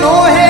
નો હે